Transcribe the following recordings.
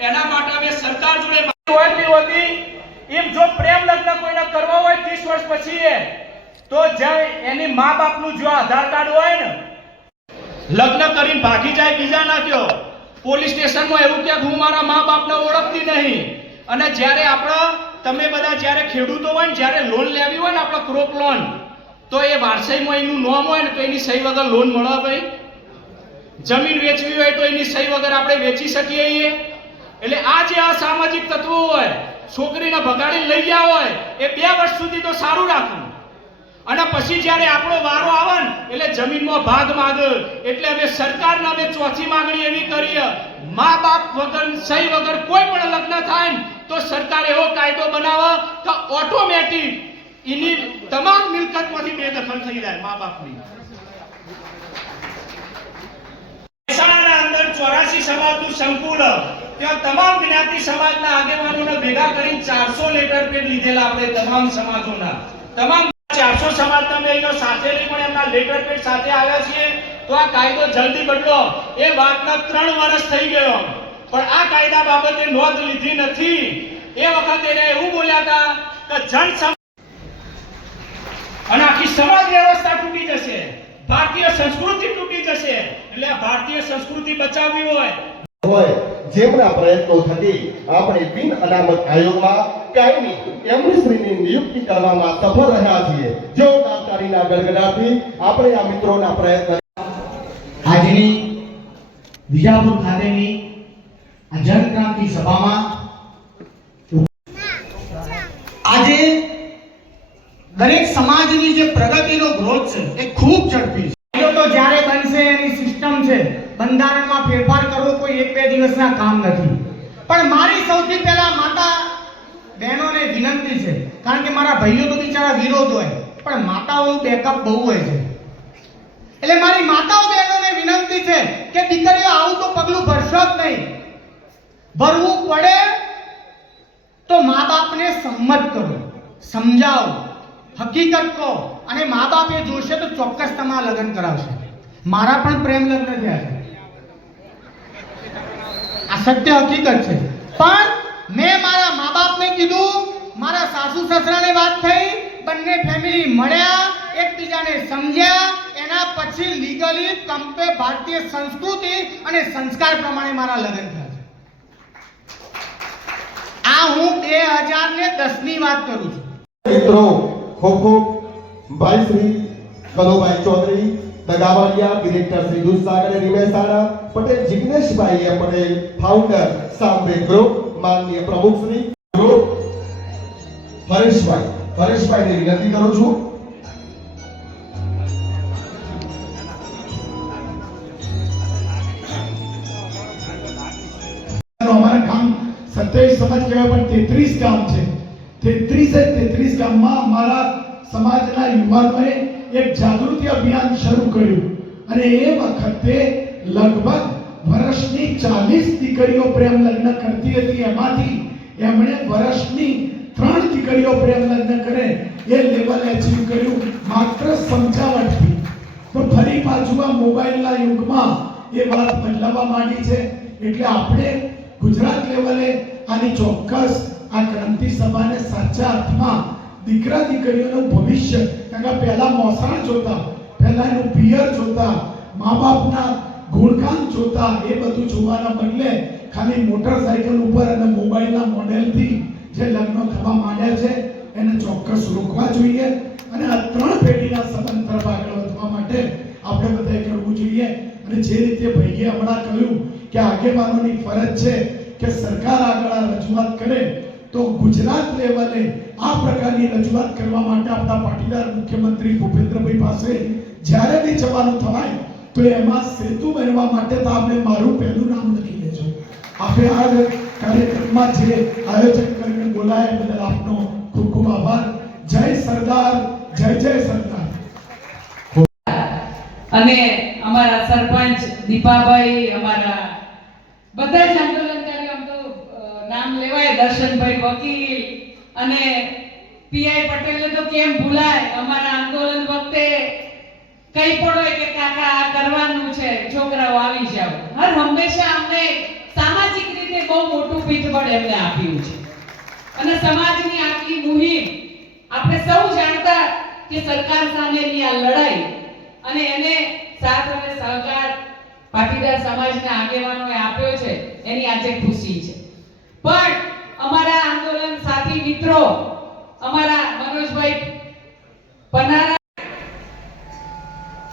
એના માટે અમે સરકાર જોડે નહીં હોતી, એમ જો પ્રેમ લગ્ન કોઈને કરવા હોય 30 વર્ષ પછી એ તો જ્યાં એની મા બાપનું જો આધાર કાર્ડ હોય ને, લગ્ન કરીને ભાગી જાય, બીજા ના કયો પોલીસ સ્ટેશનમાં એવું કે હું મારા મા બાપને ઓળખતી નહીં. અને જ્યારે આપણા, તમે બધા જ્યારે ખેડૂતો હોય ને, જ્યારે લોન લેવી હોય ને, આપણે ક્રોપ લોન તો એ વારસાઈમાં એનું નોમ હોય ને, તો એની સહી વગર લોન મળે ભાઈ. જમીન વેચવી હોય તો એની સહી વગર આપણે વેચી શકીએ છીએ. એટલે આ જે અસામાજિક તત્વો હોય, છોકરીને ભગાડી લઈ ગયા હોય, એ બે વર્ષ સુધી તો સારું રાખવું. અને પછી જ્યારે આપણો વારો આવે ને, એટલે જમીનમાં ભાગ માંગે. એટલે અમે સરકારને અમે ચોથી માંગણી એવી કરીએ મા બાપ વગર સહી વગર કોઈ પણ લગ્ન થાય ને, તો સરકાર એવો કાયદો બનાવે કે ઓટોમેટિક એની તમામ મિલકતમાંથી બેદખલ થઈ જાય મા બાપની મહેસાણાના અંદર ચોરાસી સમાજનું સંકુલ ત્યાં તમામ જ્ઞાતિ સમાજના આગેવાનોને ભેગા કરીને ચારસો લેટર પેડ લીધેલા આપણે તમામ સમાજોના. તમામ ચારસો સમાજના અમે અહીંયા સાથે લઈ પણ એમના લેટર પેડ સાથે આવ્યા છીએ. તો આ કાયદો જલ્દી બદલો. એ વાતના ત્રણ વર્ષ થઈ ગયો. પણ આ કાયદા બાબતે નોંધ લીધી નથી. એ વખતે એને એવું બોલ્યા હતા કે જન અને આખી સમાજ વ્યવસ્થા તૂટી જશે. ભારતીય સંસ્કૃતિ તૂટી જશે. એટલે ભારતીય સંસ્કૃતિ બચાવવી હોય. હોય જેમના પ્રયત્નો થકી આપણે બિન અનામત આયોગમાં કાયમી એમની નિયુક્તિ કરવામાં સફળ રહ્યા છીએ. જો દાતારીના ગડગડાટથી આપણે આ મિત્રોના પ્રયત્ન આજની વિજાપુર ખાતેની આ જનક્રાંતિ સભામાં આજે દરેક સમાજની જે પ્રગતિનો ગ્રોથ છે એ ખૂબ ઝડપી છે. તો જ્યારે બનશે એની સિસ્ટમ છે. બંધારણમાં ફેરફાર કરવો કોઈ એક બે દિવસના કામ નથી. પણ મારી સૌથી પહેલા માતા બહેનોને વિનંતી છે, કારણ કે મારા ભાઈઓ તો બિચારા વિરોધ હોય, પણ માતાઓનું બેકઅપ બહુ હોય છે. એટલે મારી માતાઓ બહેનોને વિનંતી છે કે દીકરીઓ આવું તો પગલું ભરશો જ નહીં. ભરવું પડે તો મા બાપને સંમત કરો, સમજાવો, હકીકત કહો અને મા બાપ એ જોશે તો ચોક્કસ તમારા લગ્ન કરાવશે. મારા પણ પ્રેમ લગ્ન થયા છે. સત્ય હકીકત છે. પણ મેં મારા મા બાપને કીધું, મારા સાસુ સસરાને વાત થઈ, બંને ફેમિલી મળ્યા, એકબીજાને સમજ્યા, એના પછી લીગલી કંપે ભારતીય સંસ્કૃતિ અને સંસ્કાર પ્રમાણે મારા લગ્ન થયા છે. આ હું બે હજાર ને દસની વાત કરું છું. મિત્રો ખૂબ ખૂબ ભાઈ શ્રી કલોભાઈ ચૌધરી દગાવાડિયા ડિરેક્ટર શ્રી દુધસાગર રીમેસાણા પટેલ જિગ્નેશભાઈ પટેલ ફાઉન્ડર સાંભે ગ્રુપ માનનીય પ્રમુખ શ્રી ગ્રુપ હરેશભાઈ, હરેશભાઈને વિનંતી કરું છું. સમાજ કહેવાય, પણ તેત્રીસ ગામ છે. તેત્રીસે તેત્રીસ ગામમાં અમારા સમાજના યુવાનોએ એક જાગૃતિ અભિયાન શરૂ કર્યું. અને એ વખતે લગભગ વર્ષની ચાલીસ દીકરીઓ પ્રેમ લગ્ન કરતી હતી. એમાંથી એમણે વર્ષની ત્રણ દીકરીઓ પ્રેમ લગ્ન કરે એ લેવલ એચીવ કર્યું. માત્ર સમજાવટથી. તો ફરી પાછું મોબાઈલના યુગમાં એ વાત બદલાવા માંડી છે. એટલે આપણે ગુજરાત લેવલે આની ચોક્કસ આ ક્રાંતિ સભાને સાચા અર્થમાં દીકરા દીકરીઓનું ભવિષ્ય. કારણ કે પહેલા મોસાણ જોતા પહેલા એનું પિયર જોતા મા બાપના ગુણગાન જોતા, એ બધું જોવાના બદલે ખાલી મોટરસાયકલ ઉપર અને મોબાઈલના મોડેલથી જે લગ્ન થવા માંડ્યા છે, એને ચોક્કસ રોકવા જોઈએ. અને આ ત્રણ પેઢીના સંબંધ તરફ આગળ વધવા માટે આપણે બધાએ કરવું જોઈએ. અને જે રીતે ભાઈએ હમણાં કહ્યું કે આગેવાનોની ફરજ છે કે સરકાર આગળ આ રજૂઆત કરે, તો ગુજરાત લેવલે આ પ્રકારની રજૂઆત કરવા માટે આપણા પાટીદાર મુખ્યમંત્રી ભૂપેન્દ્રભાઈ પાસે જ્યારે બી જવાનું થવાય, તો એમાં સેતુ બનવા માટે તો આપણે મારું પહેલું નામ લખી લેજો. આપણે આ કાર્યક્રમમાં જે આયોજન કરીને બોલાય બદલ આપનો ખૂબ ખૂબ આભાર. જય સરદાર, જય જય સરદાર. અને અમારા સરપંચ દીપાભાઈ, અમારા બધા જ આંદોલનકારી આમ તો નામ લેવાય, દર્શનભાઈ વકીલ અને પીઆઈ પટેલને તો કેમ ભૂલાય? અમારા આંદોલન વખતે કઈ પણ હોય કે કાકા, આ કરવાનું છે, છોકરાઓ આવી જાવ હર હંમેશા અમને સામાજિક રીતે બહુ મોટું પીઠબળ એમને આપ્યું છે. અને સમાજની આટલી મુહિમ આપણે સૌ જાણતા કે સરકાર સામેની આ લડાઈ અને એને સાથ અને સહકાર પાટીદાર સમાજના આગેવાનોએ આપ્યો છે, એની આજે ખુશી છે. પણ અમારા આંદોલન સાથી મિત્રો અમારા મનોજભાઈ પનારા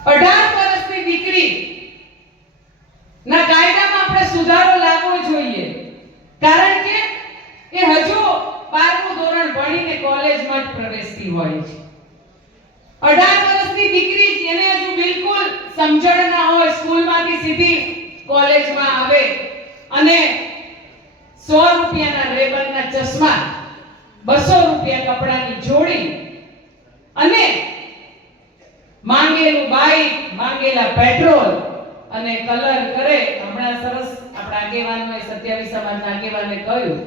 અઢાર વર્ષની દીકરી ના કાયદામાં આપણે સુધારો લાવવો જોઈએ કારણ કે એ હજુ બારમું ધોરણ ભણીને કોલેજમાં જ પ્રવેશતી હોય છે અઢાર વર્ષની દીકરી જેને હજુ બિલકુલ સમજણ ના હોય સ્કૂલમાંથી સીધી કોલેજમાં આવે. અને સો રૂપિયાના રેબનના ચશ્મા, બસો રૂપિયા કપડાની જોડી અને માંગેલું બાઈક, માંગેલા પેટ્રોલ અને કલર કરે. હમણાં સરસ આપણા આગેવાનોએ સત્યાવીસ સમાજના આગેવાને કહ્યું,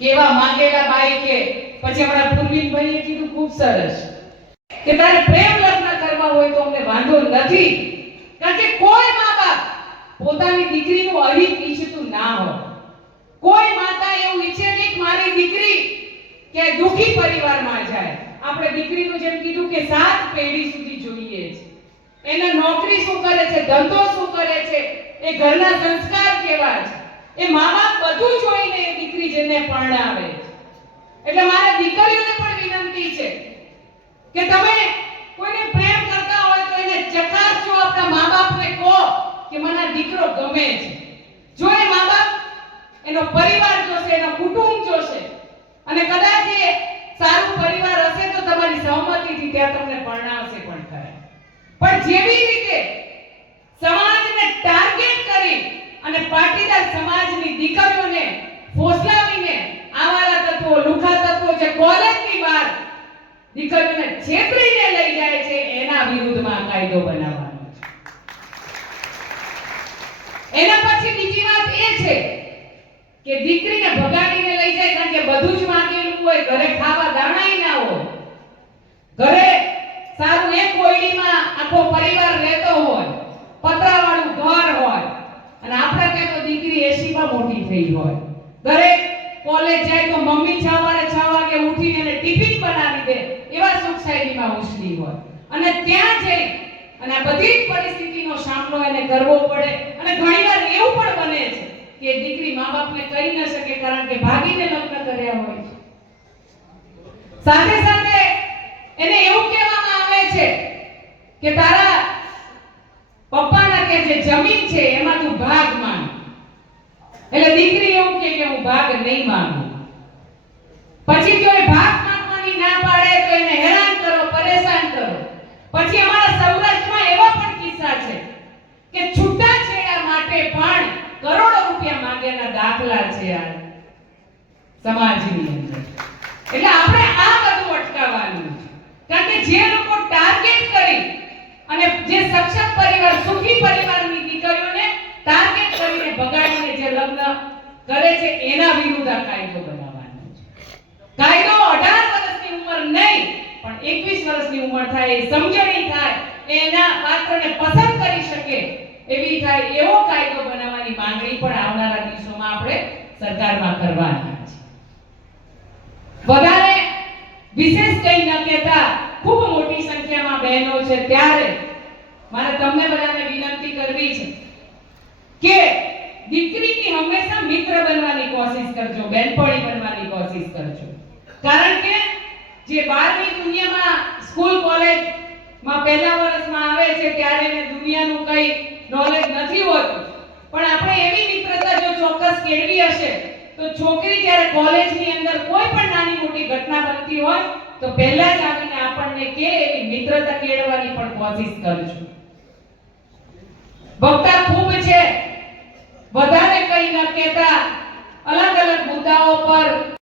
કેવા માંગેલા બાઈકે. પછી હમણાં પૂર્વિનભાઈએ કીધું, ખૂબ સરસ. કે તારે પ્રેમ લગ્ન કરવા હોય તો અમને વાંધો નથી. કારણ કે કોઈ પોતાની દીકરીનું અહિત ઈચ્છતું ના હોય. કોઈ માતા એવું ઈચ્છે નહીં મારી દીકરી કે દુખી પરિવારમાં જાય. આપણે દીકરીનું જેમ કીધું કે સાત પેઢી સુધી જોઈએ છે. એને નોકરી શું કરે છે, ધંધો શું કરે છે, એ ઘરના સંસ્કાર કેવા છે? એ મા બાપ બધું જોઈને એ દીકરી જેને પરણાવે છે. એટલે મારા દીકરીઓને પણ વિનંતી છે કે તમે કોઈને પ્રેમ કરતા હોય તો એને ચકાસજો, આપણા મા બાપને કહો. કે મને દીકરો ગમે છે. જો એ મા બાપ એનો પરિવાર જોશે, એનો કુટુંબ જોશે, અને કદાચ એ સારું પરિવાર હશે તો તમારી સહમતિથી ત્યાં તમને પરણાવશે પણ ખરા પણ જેવી રીતે સમાજને ટાર્ગેટ કરી અને પાટીદાર સમાજની દીકરીઓને ફોસલાવીને આવારા તત્વો લુખા તત્વો જે કોલેજની બહાર દીકરીઓને છેતરીને લઈ જાય છે એના વિરુદ્ધમાં કાયદો બનાવવાનો છે એના પછી બીજી વાત એ છે કે દીકરીને ભગાડીને લઈ જાય કારણ કે બધું જ માંગેલું હોય, ઘરે ખાવા દાણાય ના હોય. ઘરે સારું એક કોયડીમાં આખો પરિવાર રહેતો હોય, પતરાવાળું ઘર હોય, અને આપણે ત્યાં તો દીકરી એસી માં મોટી થઈ હોય. દરેક કોલેજ જાય તો મમ્મી છ વાગે છ વાગે ઉઠીને એને ટિફિન બનાવી દે, એવા સુખ ઉછલી હોય. અને ત્યાં જઈ અને આ બધી પરિસ્થિતિનો સામનો એને કરવો પડે, અને ઘણીવાર એવું પણ બને છે કે દીકરી મા બાપને કહી ન શકે કારણ કે ભાગીને લગ્ન કર્યા હોય છે. સાથે સાથે એને એવું કહેવામાં આવે છે કે તારા પપ્પાના કે જે જમીન છે એમાં તું ભાગ માન. એટલે દીકરી એવું કે હું ભાગ નહીં માંગુ પછી જો એ ભાગ માંગવાની ના પાડે તો એને હેરાન કરો, પરેશાન કરો. પછી અમારા સૌરાષ્ટ્રમાં એવા પણ કિસ્સા છે કે છૂટાછેડા માટે પણ કરોડો રૂપિયા માંગ્યાના દાખલા છે આ સમાજની અંદર. એટલે આપણે આ બધું અટકાવવાનું કારણ કે જે લોકો ટાર્ગેટ કરી અને જે સક્ષમ પરિવાર, સુખી પરિવારની દીકરીઓને ટાર્ગેટ કરીને ભગાડીને જે લગ્ન કરે છે, એના વિરુદ્ધ આ કાયદો બનાવવાનો છે. કાયદો 18 વર્ષની ઉંમર નહીં, પણ 21 વર્ષની ઉંમર થાય સમજણી થાય, એના પાત્રને પસંદ કરી શકે એવી થાય, એવો કાયદો બનાવવાની માંગણી પણ આવનારા દિવસોમાં આપણે સરકારમાં કરવાના છે. વધારે વિશેષ કંઈ ન કહેતા, ખૂબ મોટી સંખ્યામાં બહેનો છે ત્યારે મારે તમને બધાને વિનંતી કરવી છે કે દીકરીની હંમેશા મિત્ર બનવાની કોશિશ કરજો, બેનપણી બનવાની કોશિશ કરજો. કારણ કે જે બહારની દુનિયામાં સ્કૂલ કોલેજમાં પહેલા વર્ષમાં આવે છે, ત્યારે એને દુનિયાનું કઈ નોલેજ નથી હોતું. પણ આપણે એવી મિત્રતા જો ચોક્કસ કેળવી હશે, તો છોકરી જ્યારે કોલેજની અંદર કોઈ પણ નાની મોટી ઘટના બનતી હોય, તો પહેલા જ આવીને આપણને કે એવી મિત્રતા કેળવવાની પણ કોશિશ કરજો વક્તા ખૂબ છે. વધારે કઈ ન કહેતા અલગ અલગ મુદ્દાઓ પર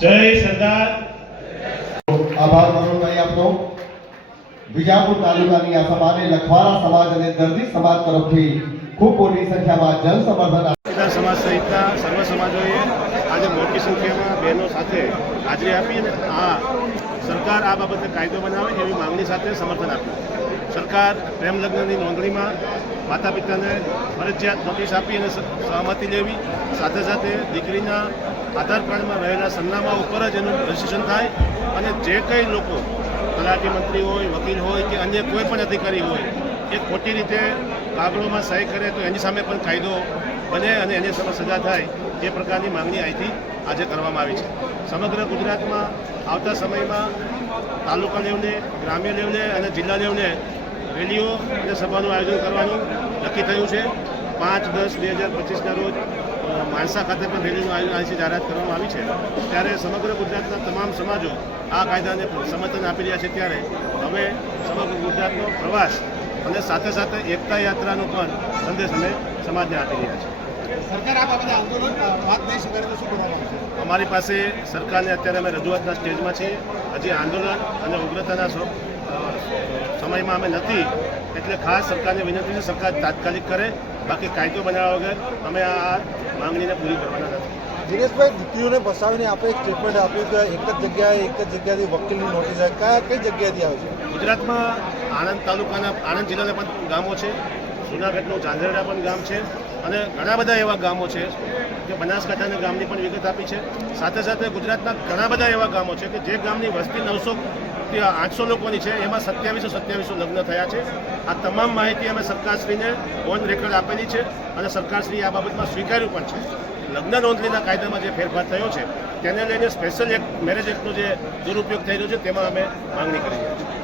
જય સરદાર. આભાર મનોજભાઈ આપનો. વિજાપુર તાલુકાની આ સભાને લખવારા સમાજ અને દર્દી સમાજ તરફથી ખૂબ મોટી સંખ્યામાં જન સમર્થન સમાજ સહિતના સર્વ સમાજોએ આજે મોટી સંખ્યામાં બહેનો સાથે હાજરી આપી અને આ સરકાર આ બાબતે કાયદો બનાવે એવી માંગણી સાથે સમર્થન આપ્યું. સરકાર પ્રેમ લગ્નની નોંધણીમાં માતા પિતાને ફરજિયાત નોટિસ આપી અને સહમતી લેવી. સાથે સાથે દીકરીના આધાર કાર્ડમાં રહેલા સરનામા ઉપર જ એનું રજીસ્ટ્રેશન થાય અને જે કંઈ લોકો તલાટી મંત્રી હોય, વકીલ હોય કે અન્ય કોઈ પણ અધિકારી હોય, એ ખોટી રીતે કાગળોમાં સહી કરે તો એની સામે પણ કાયદો બને અને એની સામે સજા થાય, એ પ્રકારની માંગણી અહીંથી આજે કરવામાં આવી છે. સમગ્ર ગુજરાતમાં આવતા સમયમાં તાલુકા લેવલે ગ્રામ્ય લેવલે અને જિલ્લા લેવલે રેલીઓ અને સભાનું આયોજન કરવાનું નક્કી થયું છે. પાંચ દસ બે હજાર પચીસના રોજ માણસા ખાતે પણ રેલીનું આયોજન છે જાહેરાત કરવામાં આવી છે. ત્યારે સમગ્ર ગુજરાતના તમામ સમાજો આ કાયદાને સમર્થન આપી રહ્યા છે ત્યારે હવે સમગ્ર ગુજરાતનો પ્રવાસ અને સાથે સાથે એકતા યાત્રાનો પણ સંદેશ અમે સમાજને આપી રહ્યા છીએ. સરકાર આ બાબતે આંદોલન વાત નહીં સ્વીકારે તો શું કરવામાં આવશે અમારી પાસે સરકારને અત્યારે અમે રજૂઆતના સ્ટેજમાં છીએ. હજી આંદોલન અને ઉગ્રતાના સમયમાં અમે નથી એટલે ખાસ સરકારને વિનંતી છે સરકાર તાત્કાલિક કરે. બાકી કાયદો બનાવ્યા વગર અમે આ માંગણીને પૂરી કરવાના નથી દિનેશભાઈ દીકરીઓને બસાવીને આપણે એક સ્ટેટમેન્ટ આપ્યું કે એક જ જગ્યાએ એક જ જગ્યાથી વકીલની નોટિસ આવે. કયા કઈ જગ્યાએથી આવે છે? ગુજરાતમાં આણંદ તાલુકાના આણંદ જિલ્લાના પણ ગામો છે. જૂનાગઢનું ચાંદરડા પણ ગામ છે. અને ઘણા બધા એવા ગામો છે. કે બનાસકાંઠાના ગામની પણ વિગત આપી છે. સાથે સાથે ગુજરાતના ઘણા બધા એવા ગામો છે કે જે ગામની વસ્તી નવસો આઠસો લોકોની છે. એમાં સત્યાવીસો સત્યાવીસો લગ્ન થયા છે. આ તમામ માહિતી અમે સરકારશ્રીને ઓન રેકોર્ડ આપેલી છે અને સરકારશ્રીએ આ બાબતમાં સ્વીકાર્યું પણ છે. લગ્ન નોંધણીના કાયદામાં જે ફેરફાર થયો છે, તેને લઈને સ્પેશિયલ એક મેરેજ એક્ટનો જે દુરુપયોગ થઈ રહ્યો છે, તેમાં અમે માંગણી કરી રહ્યા છીએ.